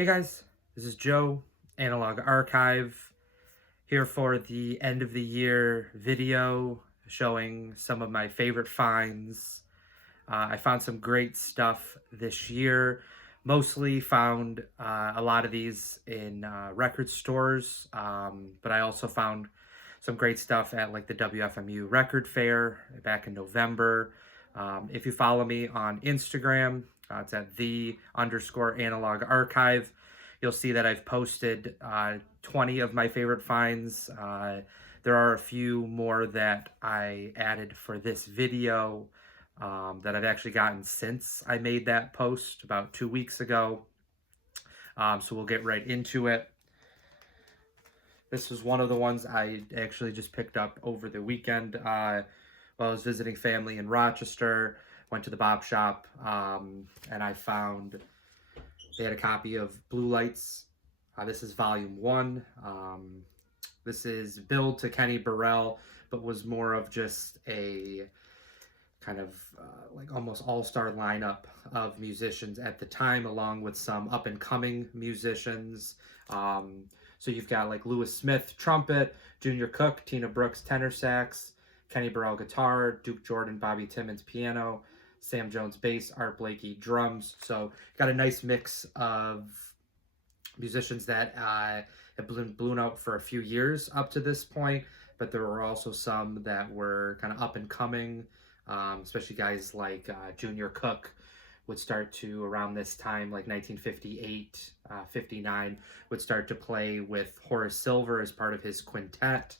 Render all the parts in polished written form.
Hey guys, this is Joe, Analog Archive, here for the end of the year video showing some of my favorite finds. I found some great stuff this year, mostly found a lot of these in record stores, but I also found some great stuff at like the WFMU Record Fair back in November. If you follow me on Instagram, it's at _analog archive. You'll see that I've posted 20 of my favorite finds. There are a few more that I added for this video that I've actually gotten since I made that post about 2 weeks ago. So we'll get right into it. This was one of the ones I actually just picked up over the weekend while I was visiting family in Rochester. Went to the bop shop and I found they had a copy of Blue Lights. This is volume 1. This is billed to Kenny Burrell, but was more of just a kind of like almost all-star lineup of musicians at the time, along with some up-and-coming musicians. So you've got like Lewis Smith, trumpet, Junior Cook, Tina Brooks, tenor sax, Kenny Burrell, guitar, Duke Jordan, Bobby Timmons, piano, Sam Jones, bass, Art Blakey, drums. So got a nice mix of musicians that have been blown out for a few years up to this point, but there were also some that were kind of up-and-coming, especially guys like Junior Cook would start to, around this time, like 1958, 59, would start to play with Horace Silver as part of his quintet.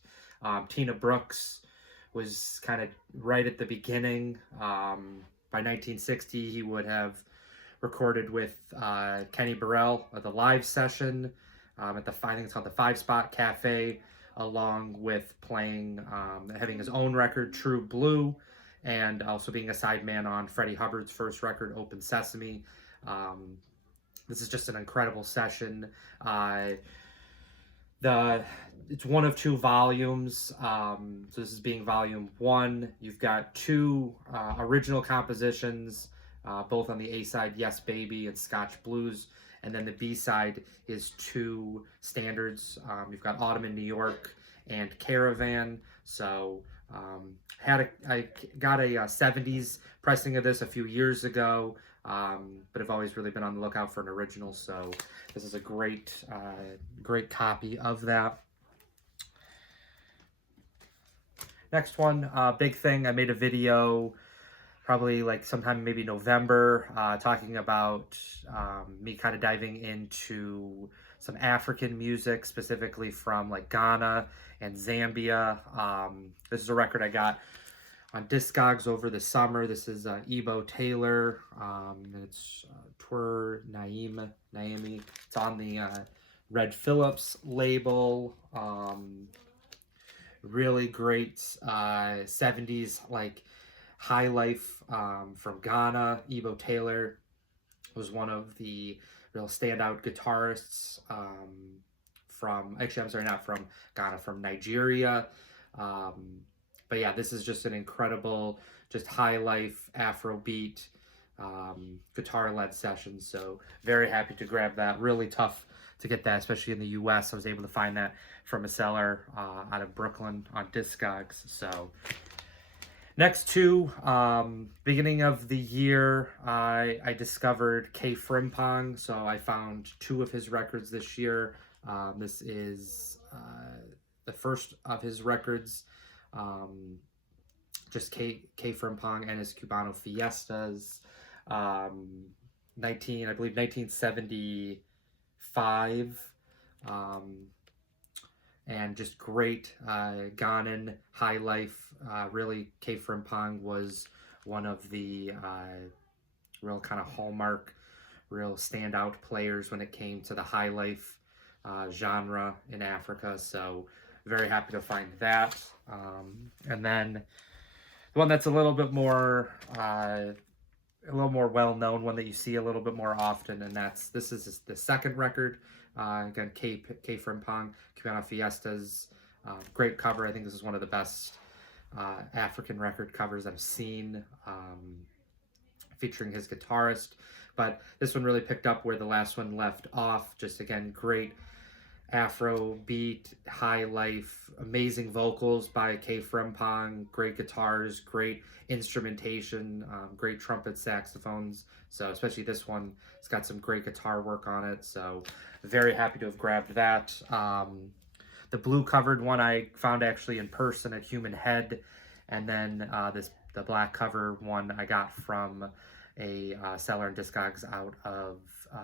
Tina Brooks was kind of right at the beginning. By 1960, he would have recorded with Kenny Burrell at the live session at the, I think it's called the 5 Spot Cafe, along with playing, having his own record, True Blue, and also being a sideman on Freddie Hubbard's first record, Open Sesame. This is just an incredible session. It's one of 2 volumes. So this is being volume 1. You've got 2 original compositions, both on the A side, Yes Baby and Scotch Blues, and then the B side is 2 standards. You've got Autumn in New York and Caravan. So I got a 70s pressing of this a few years ago, but I've always really been on the lookout for an original. So this is a great copy of that. Next one, big thing. I made a video probably like sometime maybe November, talking about me kind of diving into some African music, specifically from like Ghana and Zambia. This is a record I got on Discogs over the summer. This is Ebo Taylor. It's Twur Naimi. It's on the Red Phillips label. Really great 70s like high life from Ghana. Ebo Taylor was one of the real standout guitarists from, actually, I'm sorry, not from Ghana, from Nigeria. But yeah, this is just an incredible, just high life Afrobeat guitar-led session. So very happy to grab that. Really tough to get that, especially in the US. I was able to find that from a seller out of Brooklyn on Discogs. So next 2, beginning of the year, I discovered K Frimpong. So I found 2 of his records this year. This is the first of his records, just K Frimpong and his Cubano Fiestas, I believe 1975, and just great Ghanan high life. Really, K Frimpong was one of the real kind of hallmark, real standout players when it came to the high life genre in Africa. So very happy to find that. And then the one that's a little bit more well-known, one that you see a little bit more often, and this is the second record. Again, K Frimpong, Cubano Fiestas. Great cover. I think this is one of the best African record covers I've seen, featuring his guitarist. but this one really picked up where the last one left off. Just again, great Afro beat, high life, amazing vocals by K. Frimpong, great guitars, great instrumentation, great trumpet saxophones. So especially this one, it's got some great guitar work on it. So very happy to have grabbed that. The blue covered one I found actually in person at Human Head, and then the black cover one I got from a seller in Discogs out of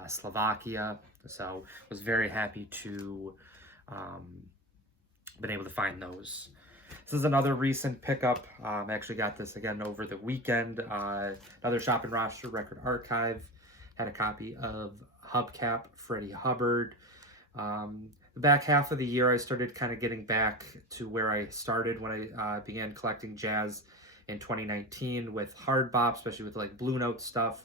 Slovakia. So was very happy to been able to find those. This is another recent pickup. Actually got this again over the weekend. Another Shop and Roster Record Archive. Had a copy of Hubcap, Freddie Hubbard. The back half of the year, I started kind of getting back to where I started when I began collecting jazz in 2019 with hard bop, especially with like Blue Note stuff.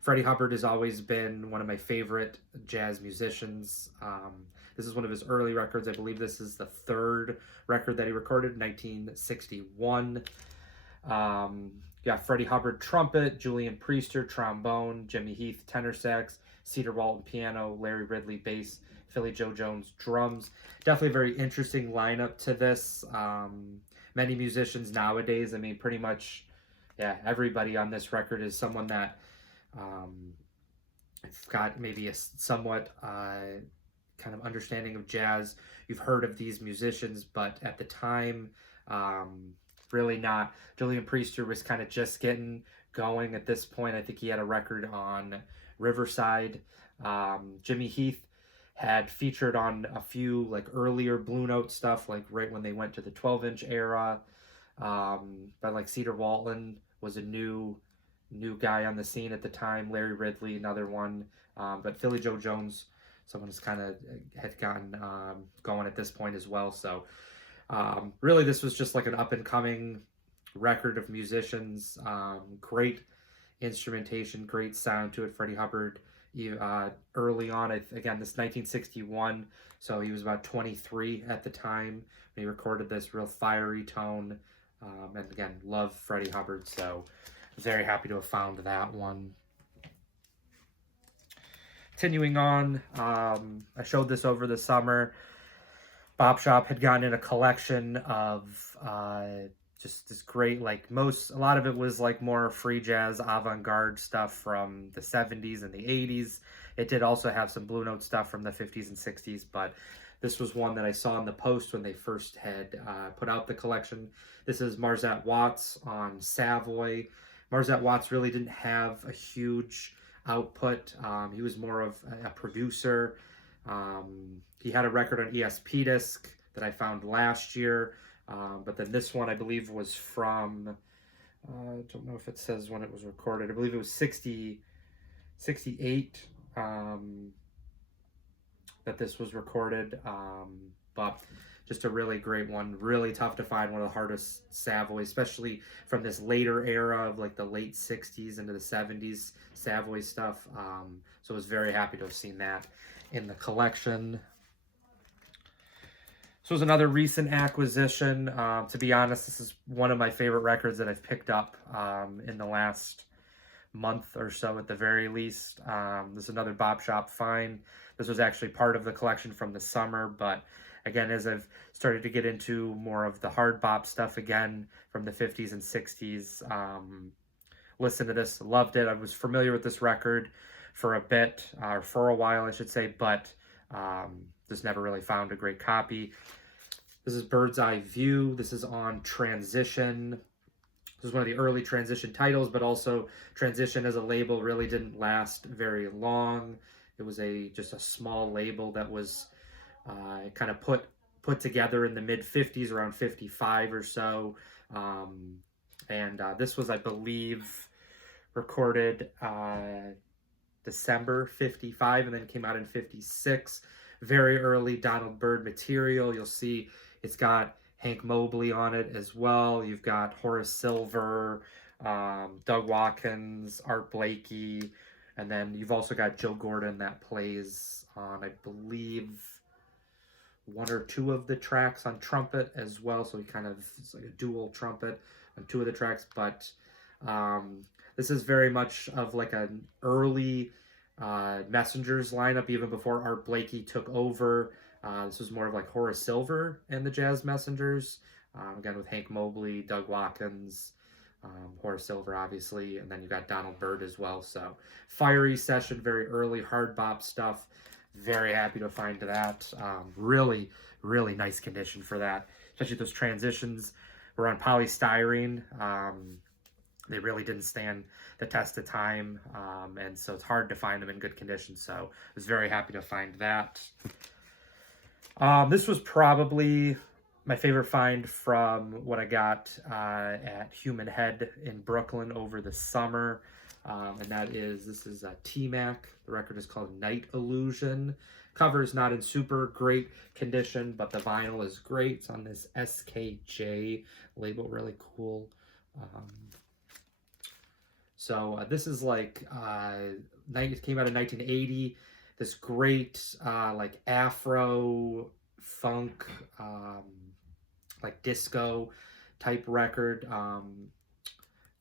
Freddie Hubbard has always been one of my favorite jazz musicians. This is one of his early records. I believe this is the third record that he recorded, 1961. Freddie Hubbard trumpet, Julian Priester trombone, Jimmy Heath tenor sax, Cedar Walton piano, Larry Ridley bass, Philly Joe Jones drums. Definitely a very interesting lineup to this. Many musicians nowadays, I mean, pretty much, everybody on this record is someone that got maybe a somewhat kind of understanding of jazz. You've heard of these musicians, but at the time, really not. Julian Priester was kind of just getting going at this point. I think he had a record on Riverside. Jimmy Heath had featured on a few like earlier Blue Note stuff, like right when they went to the 12-inch era. But like Cedar Walton was a new guy on the scene at the time. Larry Ridley, another one. But Philly Joe Jones, someone who's kind of had gotten going at this point as well. So really this was just like an up-and-coming record of musicians. Great instrumentation, great sound to it. Freddie Hubbard, early on, again, this 1961, so he was about 23 at the time when he recorded this, real fiery tone. And again, love Freddie Hubbard, so very happy to have found that one. Continuing on, I showed this over the summer. Bop Shop had gotten in a collection of just this great, like a lot of it was like more free jazz, avant-garde stuff from the 70s and the 80s. It did also have some Blue Note stuff from the 50s and 60s, but this was one that I saw in the Post when they first had put out the collection. This is Marzette Watts on Savoy. Marzette Watts really didn't have a huge output. He was more of a producer. He had a record on ESP disc that I found last year, but then this one I believe was from, I don't know if it says when it was recorded. I believe it was 68 that this was recorded, but just a really great one. Really tough to find, one of the hardest Savoy, especially from this later era of like the late 60s into the 70s Savoy stuff. So I was very happy to have seen that in the collection. This was another recent acquisition. To be honest, this is one of my favorite records that I've picked up in the last month or so at the very least. This is another Bop Shop find. This was actually part of the collection from the summer, but again, as I've started to get into more of the hard bop stuff again from the 50s and 60s, listened to this, loved it. I was familiar with this record for a bit, or for a while, I should say, but just never really found a great copy. This is Bird's Eye View. This is on Transition. This is one of the early Transition titles, but also Transition as a label really didn't last very long. It was just a small label that was kind of put together in the mid-50s, around 55 or so. This was, I believe, recorded December 55 and then came out in 56. Very early Donald Byrd material. You'll see it's got Hank Mobley on it as well. You've got Horace Silver, Doug Watkins, Art Blakey, and then you've also got Joe Gordon that plays on, I believe, one or two of the tracks on trumpet as well. So he kind of, it's like a dual trumpet on two of the tracks. But This is very much of like an early Messengers lineup, even before Art Blakey took over. This was more of like Horace Silver and the Jazz Messengers, again with Hank Mobley, Doug Watkins, Horace Silver, obviously, and then you got Donald Byrd as well. So fiery session, very early hard bop stuff. Very happy to find that. Really, really nice condition for that, especially those transitions were on polystyrene. They really didn't stand the test of time, and so it's hard to find them in good condition. So I was very happy to find that. This was probably my favorite find from what I got at Human Head in Brooklyn over the summer. And this is a T-Mac. The record is called Night Illusion. Cover is not in super great condition, but the vinyl is great. It's on this SKJ label, really cool. So this is like, it came out in 1980. This great like Afro-funk, like disco type record.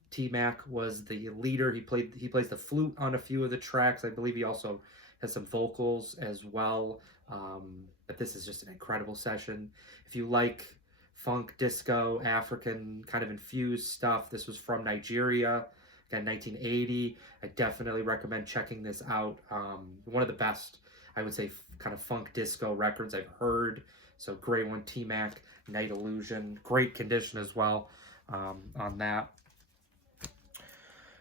T-Mac was the leader. He plays the flute on a few of the tracks. I believe he also has some vocals as well. But this is just an incredible session. If you like funk, disco, African kind of infused stuff, this was from Nigeria, again, 1980. I definitely recommend checking this out. One of the best, I would say, kind of funk disco records I've heard. So great one, T-Mac, Night Illusion. Great condition as well on that.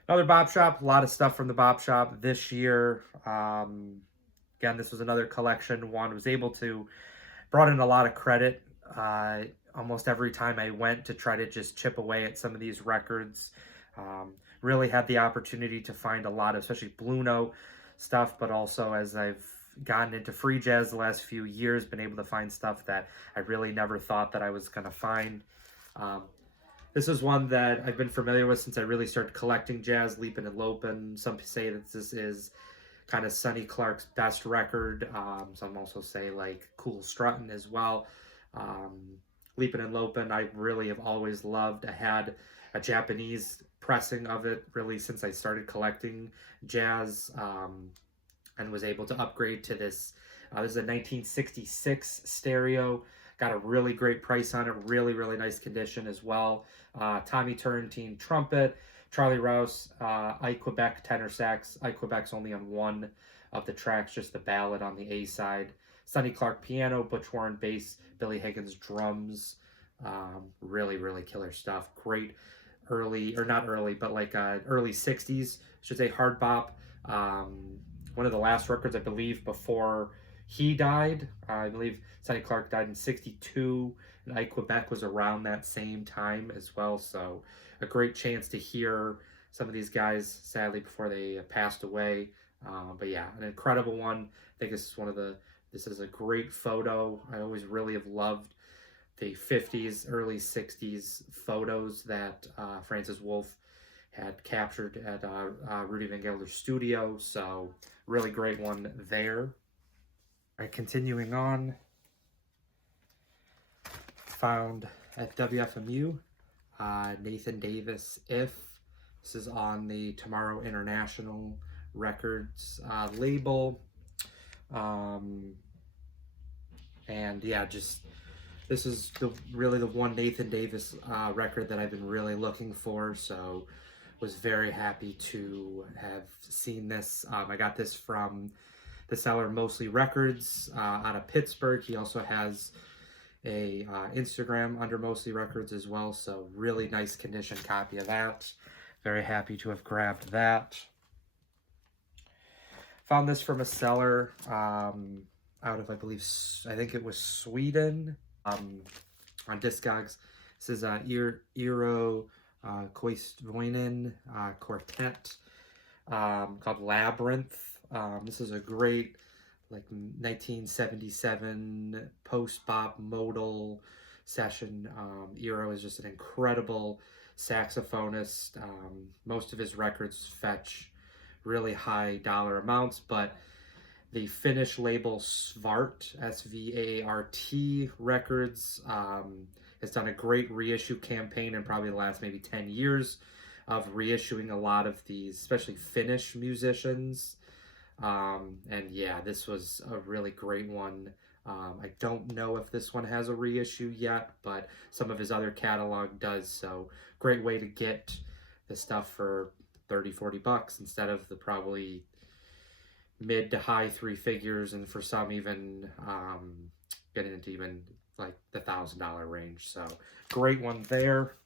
Another Bop Shop, a lot of stuff from the Bop Shop this year. Again, this was another collection. One was able to, brought in a lot of credit almost every time I went to try to just chip away at some of these records. Really had the opportunity to find a lot of, especially Blue Note stuff, but also as I've gotten into free jazz the last few years, been able to find stuff that I really never thought that I was going to find. This is one that I've been familiar with since I really started collecting jazz, Leapin' and Lopin'. Some say that this is kind of Sonny Clark's best record. Some also say like Cool Struttin' as well. Leapin' and Lopin', I really have always loved. I had a Japanese pressing of it really since I started collecting jazz, and was able to upgrade to this. This is a 1966 stereo. Got a really great price on it. Really, really nice condition as well. Tommy Turrentine trumpet, Charlie Rouse, Ike Quebec tenor sax. Ike Quebec's only on one of the tracks, just the ballad on the A side. Sonny Clark piano, Butch Warren bass, Billy Higgins drums. Really, really killer stuff. Great early, or not early, but like early 60s, I should say, hard bop. One of the last records, I believe, before he died. I believe Sonny Clark died in 62, and Ike Quebec was around that same time as well. So a great chance to hear some of these guys, sadly, before they passed away. But yeah, an incredible one. I think this is a great photo. I always really have loved the 50s, early 60s photos that Francis Wolff had captured at Rudy Van Gelder's studio. So really great one there. All right, continuing on, found at WFMU, Nathan Davis, If. This is on the Tomorrow International Records label. And yeah, this is really the one Nathan Davis record that I've been really looking for, so was very happy to have seen this. I got this from the seller Mostly Records out of Pittsburgh. He also has a Instagram under Mostly Records as well, so really nice condition copy of that. Very happy to have grabbed that. Found this from a seller out of, I think it was Sweden, on Discogs. This is Eero Koivuinen quartet called Labyrinth. This is a great like 1977 post-bop modal session. Eero is just an incredible saxophonist. Most of his records fetch really high dollar amounts, but the Finnish label Svart, S-V-A-R-T Records, has done a great reissue campaign in probably the last maybe 10 years of reissuing a lot of these, especially Finnish musicians. And yeah, this was a really great one. I don't know if this one has a reissue yet, but some of his other catalog does. So great way to get the stuff for 30-40 bucks instead of the probably mid to high three figures, and for some even getting into even like the $1,000 range. So great one there.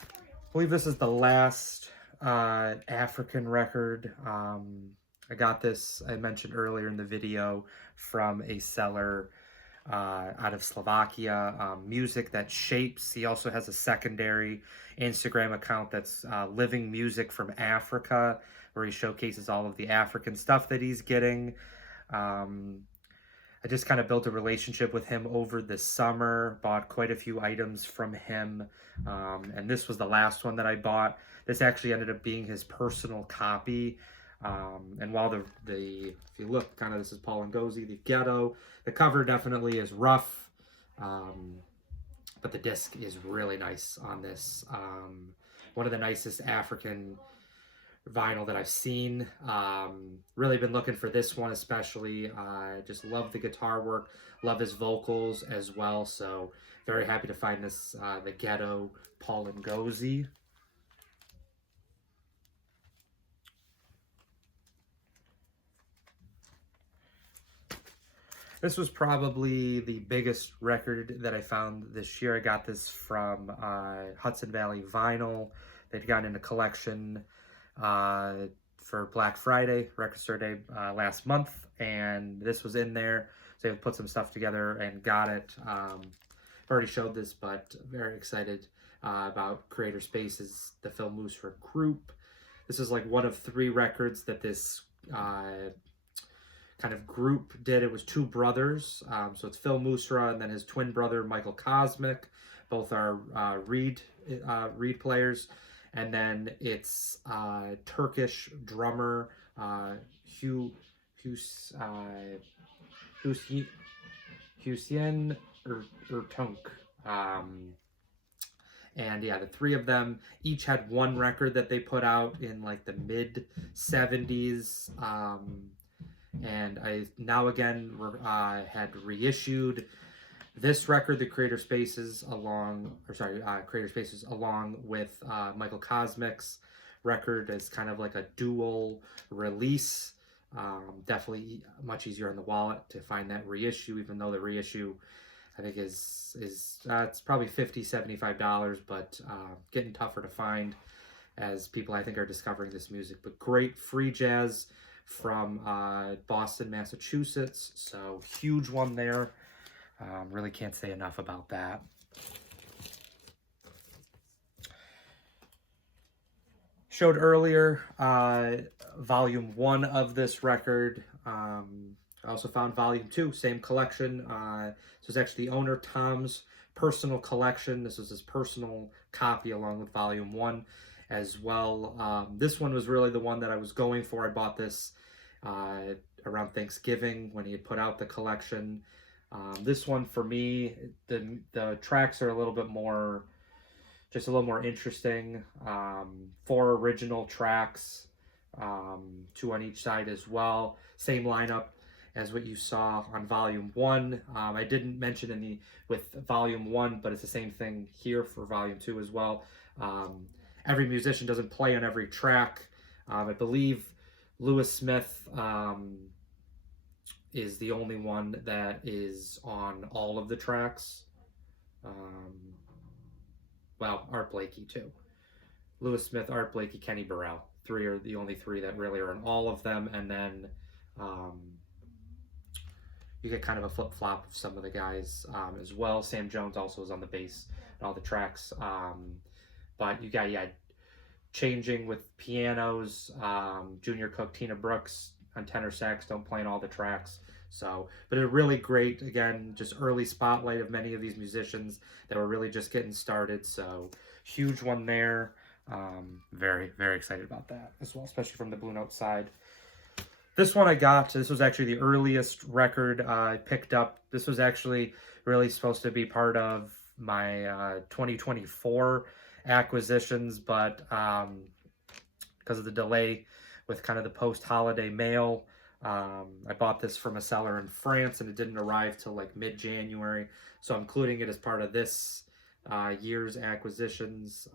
I believe this is the last African record. I got this, I mentioned earlier in the video, from a seller out of Slovakia, Music That Shapes. He also has a secondary Instagram account that's Living Music from Africa, where he showcases all of the African stuff that he's getting. I just kind of built a relationship with him over the summer, bought quite a few items from him, and this was the last one that I bought. This actually ended up being his personal copy. And while if you look, kind of, this is Paul Ngozi, the Ghetto. The cover definitely is rough, but the disc is really nice on this. One of the nicest African vinyl that I've seen. Really been looking for this one especially. Just love the guitar work, love his vocals as well. So very happy to find this, the Ghetto, Paul Ngozi. This was probably the biggest record that I found this year. I got this from Hudson Valley Vinyl. They'd gotten in a collection for Black Friday, Record Store Day, last month, and this was in there. So they put some stuff together and got it. I've already showed this, but very excited about Creator Space's The Phil Musra Group. This is like one of 3 records that this kind of group did. It was 2 brothers. So it's Phil Musra and then his twin brother, Michael Cosmic. Both are reed players. And then it's Turkish drummer Hüseyin Ertunç. And yeah, the 3 of them each had 1 record that they put out in like the mid 70s. And I now again had reissued this record, the Creator Spaces, along with Michael Cosmic's record, as kind of like a dual release. Definitely much easier on the wallet to find that reissue, even though the reissue I think is it's probably $50-$75, but getting tougher to find as people I think are discovering this music. But great free jazz from Boston, Massachusetts. So huge one there. Really can't say enough about that. Showed earlier volume 1 of this record. I also found volume 2, same collection. This was actually the owner Tom's personal collection. This was his personal copy along with volume 1 as well. This one was really the one that I was going for. I bought this around Thanksgiving when he had put out the collection. This one for me, the tracks are a little bit more, just a little more interesting. 4 original tracks, 2 on each side as well. Same lineup as what you saw on volume 1. I didn't mention with volume 1, but it's the same thing here for volume 2 as well. Every musician doesn't play on every track. I believe Lewis Smith is the only one that is on all of the tracks. Well, Art Blakey too. Lewis Smith, Art Blakey, Kenny Burrell. 3 are the only 3 that really are in all of them. And then you get kind of a flip-flop of some of the guys as well. Sam Jones also is on the bass and all the tracks. But you got, changing with pianos. Junior Cook, Tina Brooks on tenor sax don't play in all the tracks. So, but a really great, again, just early spotlight of many of these musicians that were really just getting started. So huge one there. Very, very excited about that as well, especially from the Blue Note side. This one I got, this was actually the earliest record I picked up. This was actually really supposed to be part of my 2024 acquisitions, but because of the delay with kind of the post-holiday mail, I bought this from a seller in France, and it didn't arrive till like mid-January, so I'm including it as part of this year's acquisitions.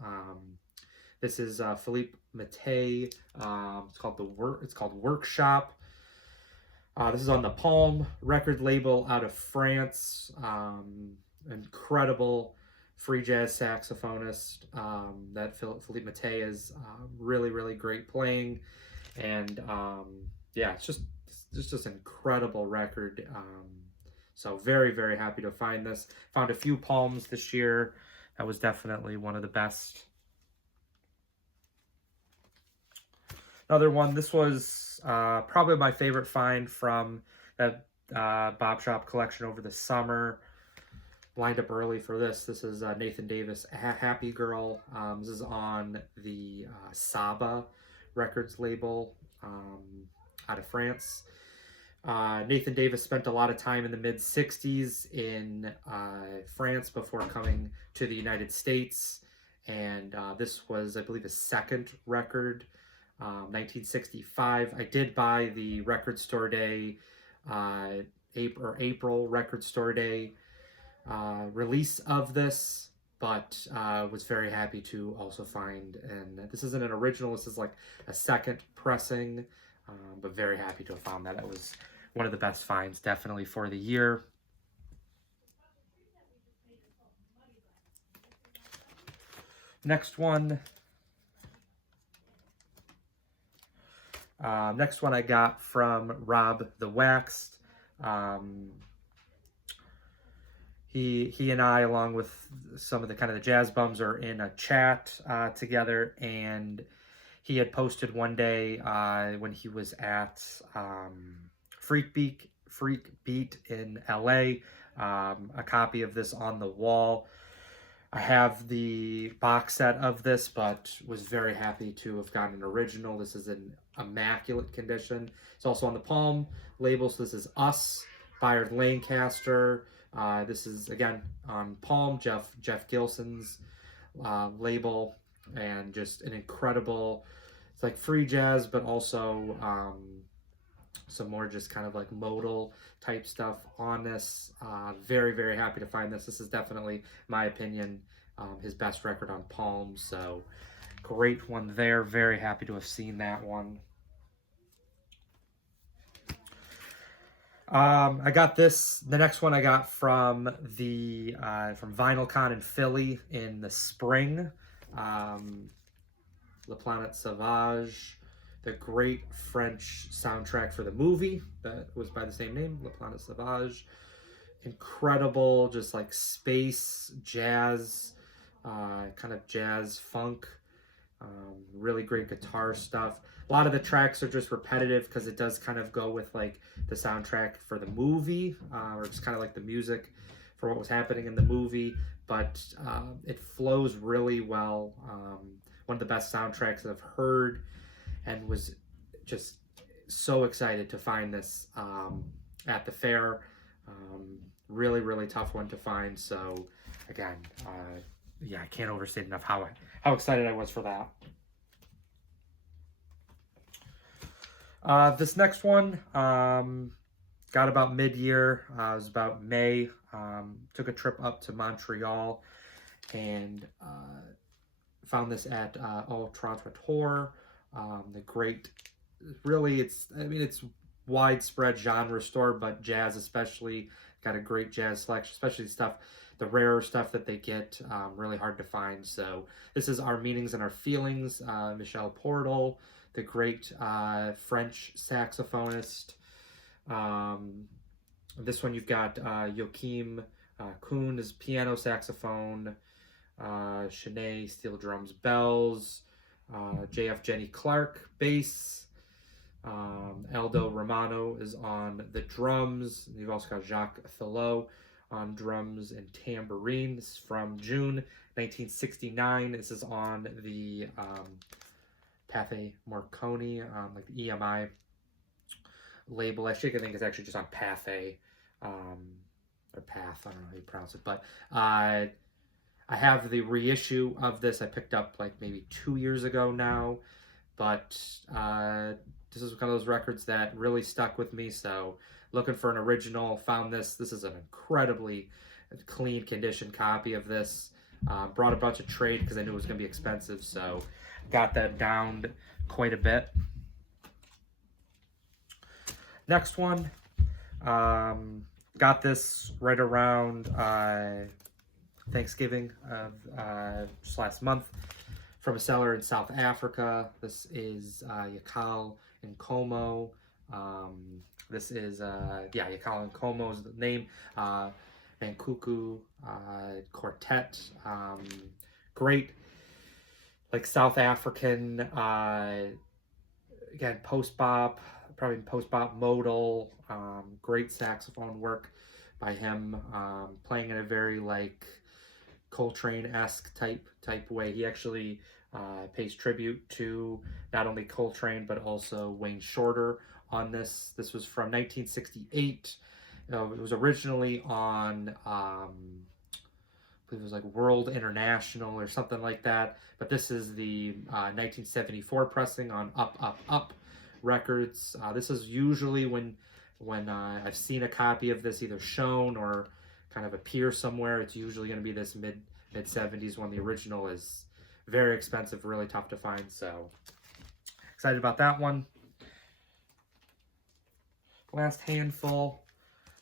This is Philippe Mattei. It's called Workshop. This is on the Palm record label out of France. Incredible free jazz saxophonist. That Philippe Mattei is really, really great playing, and yeah, it's just an incredible record. So very, very happy to find this. Found a few Palms this year. That was definitely one of the best. Another one, this was probably my favorite find from that Bob Shop collection over the summer. Lined up early for this. This is Nathan Davis, Happy Girl. This is on the Saba Records label out of France. Nathan Davis spent a lot of time in the mid-60s in France before coming to the United States. And this was, I believe, his second record. 1965. I did buy the Record Store Day, April Record Store Day release of this, but was very happy to also find, and this isn't an original, this is like a second pressing, but very happy to have found that. It was one of the best finds, definitely, for the year. Next one I got from Rob the Waxed. He and I, along with some of the kind of the jazz bums, are in a chat together, and he had posted one day when he was at Freak Beat in LA, a copy of this on the wall. I have the box set of this, but was very happy to have gotten an original. This is in immaculate condition. It's also on the Palm label, so this is Us, Bayard Lancaster. This is, again, on Palm, Jeff Gilson's label, and just an incredible, it's like free jazz, but also some more just kind of like modal type stuff on this. Very, very happy to find this. This is definitely, my opinion, his best record on Palm, so great one there. Very happy to have seen that one. I got this. The next one I got from the from VinylCon in Philly in the spring. La Planète Sauvage, the great French soundtrack for the movie that was by the same name, La Planète Sauvage. Incredible, just like space jazz, kind of jazz funk. Really great guitar stuff. A lot of the tracks are just repetitive because it does kind of go with like the soundtrack for the movie, or just kind of like the music for what was happening in the movie, but it flows really well. One of the best soundtracks that I've heard, and was just so excited to find this at the fair. Really, really tough one to find. So again, yeah, I can't overstate enough how excited I was for that. This next one got about mid-year. It was about May. Took a trip up to Montreal and found this at Au Trottoir. The great, really, it's widespread genre store, but jazz especially, got a great jazz selection, especially stuff, the rarer stuff that they get, really hard to find. So this is Our Meanings and Our Feelings, Michel Portal, the great French saxophonist. This one you've got Joachim Kuhn is piano saxophone, Shanae steel drums, bells, JF Jenny Clark bass, Aldo Romano is on the drums. You've also got Jacques Thelot on drums and tambourine. This is from June 1969. This is on the Pathé Marconi, like the EMI label. Actually, I think it's actually just on Pathé, or Path, I don't know how you pronounce it, but I have the reissue of this. I picked up like maybe 2 years ago now, but this is one of those records that really stuck with me. So looking for an original, found this. This is an incredibly clean condition copy of this. Brought a bunch of trade because I knew it was going to be expensive, so got that downed quite a bit. Next one, got this right around Thanksgiving of just last month from a seller in South Africa. This is Yakal and Como. This is, Yakal and Como is the name. Mankuku Quartet. Great, like South African, again, post-bop, probably post-bop modal. Great saxophone work by him, playing in a very like Coltrane-esque type way. He actually pays tribute to not only Coltrane but also Wayne Shorter on this. This was from 1968. It was originally on, I believe it was like World International or something like that. But this is the 1974 pressing on Up Records. This is usually when I've seen a copy of this either shown or kind of appear somewhere, it's usually going to be this mid 70s one. The original is very expensive, really tough to find. So excited about that one. Last handful.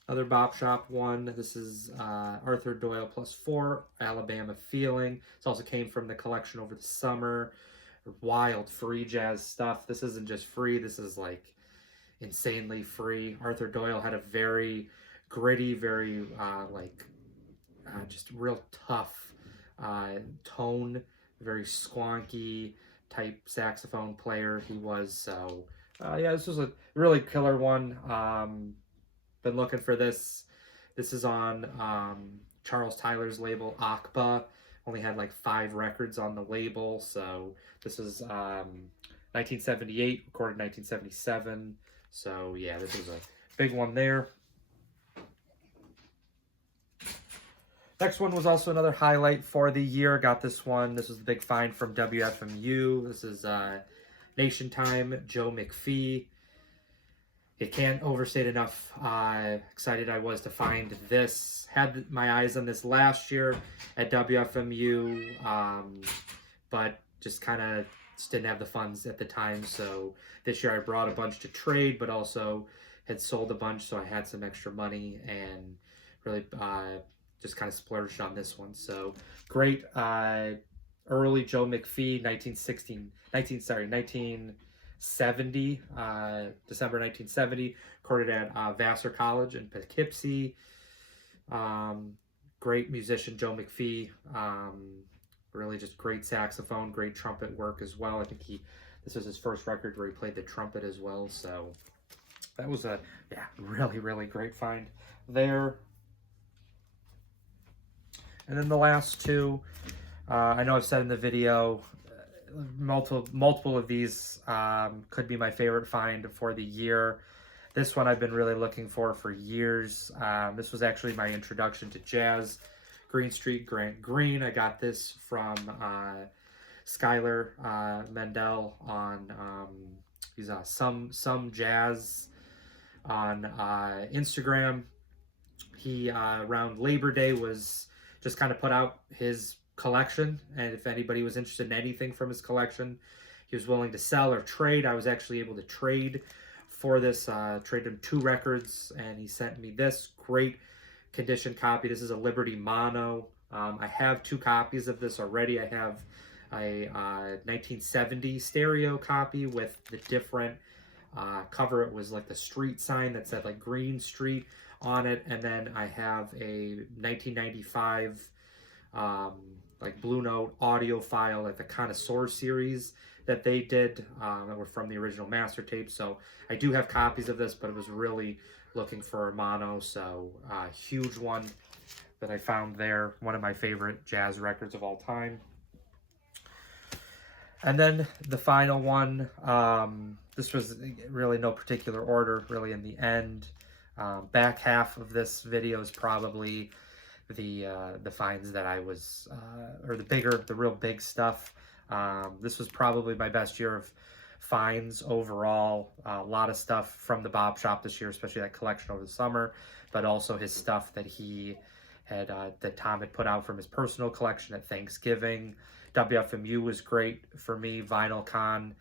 Another Bop Shop one. This is Arthur Doyle +4, Alabama Feeling. This also came from the collection over the summer. Wild free jazz stuff. This isn't just free, this is like insanely free. Arthur Doyle had a very gritty, very just real tough tone, very squonky type saxophone player he was. So yeah, this was a really killer one. Been looking for this. This is on Charles Tyler's label, Akba. Only had like 5 records on the label. So this is 1978, recorded 1977. So yeah, this is a big one there. Next one was also another highlight for the year. Got this one. This was the big find from WFMU. This is Nation Time, Joe McPhee. It can't overstate enough excited I was to find this. Had my eyes on this last year at WFMU, but just kind of didn't have the funds at the time. So this year I brought a bunch to trade, but also had sold a bunch, so I had some extra money and really just kind of splurged on this one. So great early Joe McPhee, 1970, December 1970, recorded at Vassar College in Poughkeepsie. Great musician, Joe McPhee. Really just great saxophone, great trumpet work as well. I think this was his first record where he played the trumpet as well. So that was a really great find there. And then the last two, I know I've said in the video, multiple of these could be my favorite find for the year. This one I've been really looking for years. This was actually my introduction to jazz. Green Street Grant Green. I got this from Skylar Mendel on he's some jazz on Instagram. He around Labor Day was just kind of put out his collection, and if anybody was interested in anything from his collection, he was willing to sell or trade. I was actually able to trade for this, trade him 2 records, and he sent me this great condition copy. This is a Liberty Mono. I have 2 copies of this already. I have a 1970 stereo copy with the different cover. It was like the street sign that said like Green Street on it, and then I have a 1995 like Blue Note audio file, like the Connoisseur series that they did, that were from the original master tape. So I do have copies of this, but it was really looking for a mono. So huge one that I found there. One of my favorite jazz records of all time. And then the final one, this was really no particular order, really in the end. Back half of this video is probably the finds that I was, or the real big stuff. This was probably my best year of finds overall. A lot of stuff from the Bob Shop this year, especially that collection over the summer, but also his stuff that he had, that Tom had put out from his personal collection at Thanksgiving. WFMU was great for me. Vinyl Con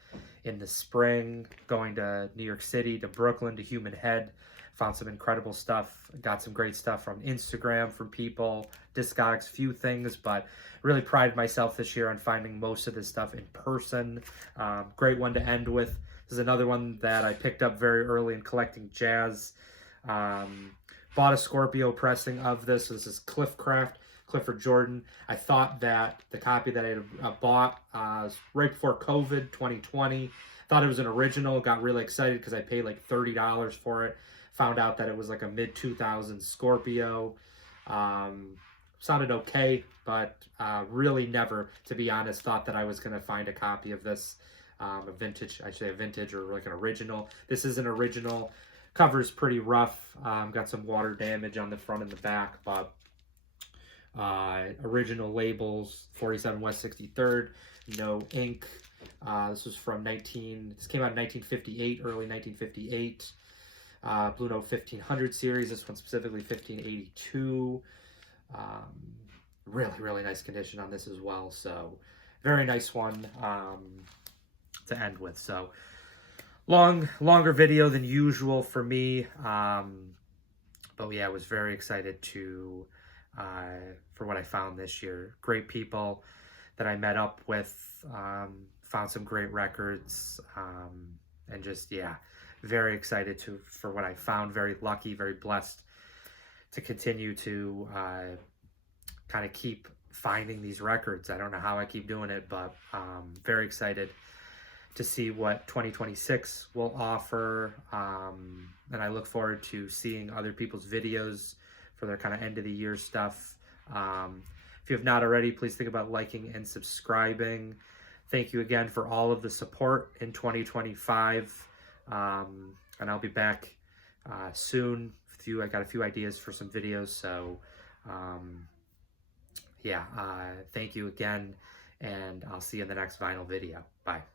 in the spring, going to New York City, to Brooklyn, to Human Head. Found some incredible stuff. Got some great stuff from Instagram from people. Discogs, few things, but really prided myself this year on finding most of this stuff in person. Great one to end with. This is another one that I picked up very early in collecting jazz. Bought a Scorpio pressing of this. This is Clifford Jordan. I thought that the copy that I had bought right before COVID 2020, thought it was an original. Got really excited because I paid like $30 for it. Found out that it was like a mid-2000s Scorpio. Sounded okay, but really never, to be honest, thought that I was going to find a copy of this, a vintage or like an original. This is an original. Cover's pretty rough. Got some water damage on the front and the back, but original labels, 47 West 63rd, no ink. This was from this came out in 1958, early 1958. Blue Note 1500 series, this one specifically 1582. Really nice condition on this as well, so very nice one to end with. So longer video than usual for me, but yeah, I was very excited to for what I found this year. Great people that I met up with, found some great records, and just, yeah, very excited for what I found. Very lucky, very blessed to continue to kind of keep finding these records. I don't know how I keep doing it, but very excited to see what 2026 will offer, and I look forward to seeing other people's videos for their kind of end of the year stuff. If you have not already, please think about liking and subscribing. Thank you again for all of the support in 2025. And I'll be back soon with you. I got a few ideas for some videos, so yeah, thank you again, and I'll see you in the next vinyl video. Bye.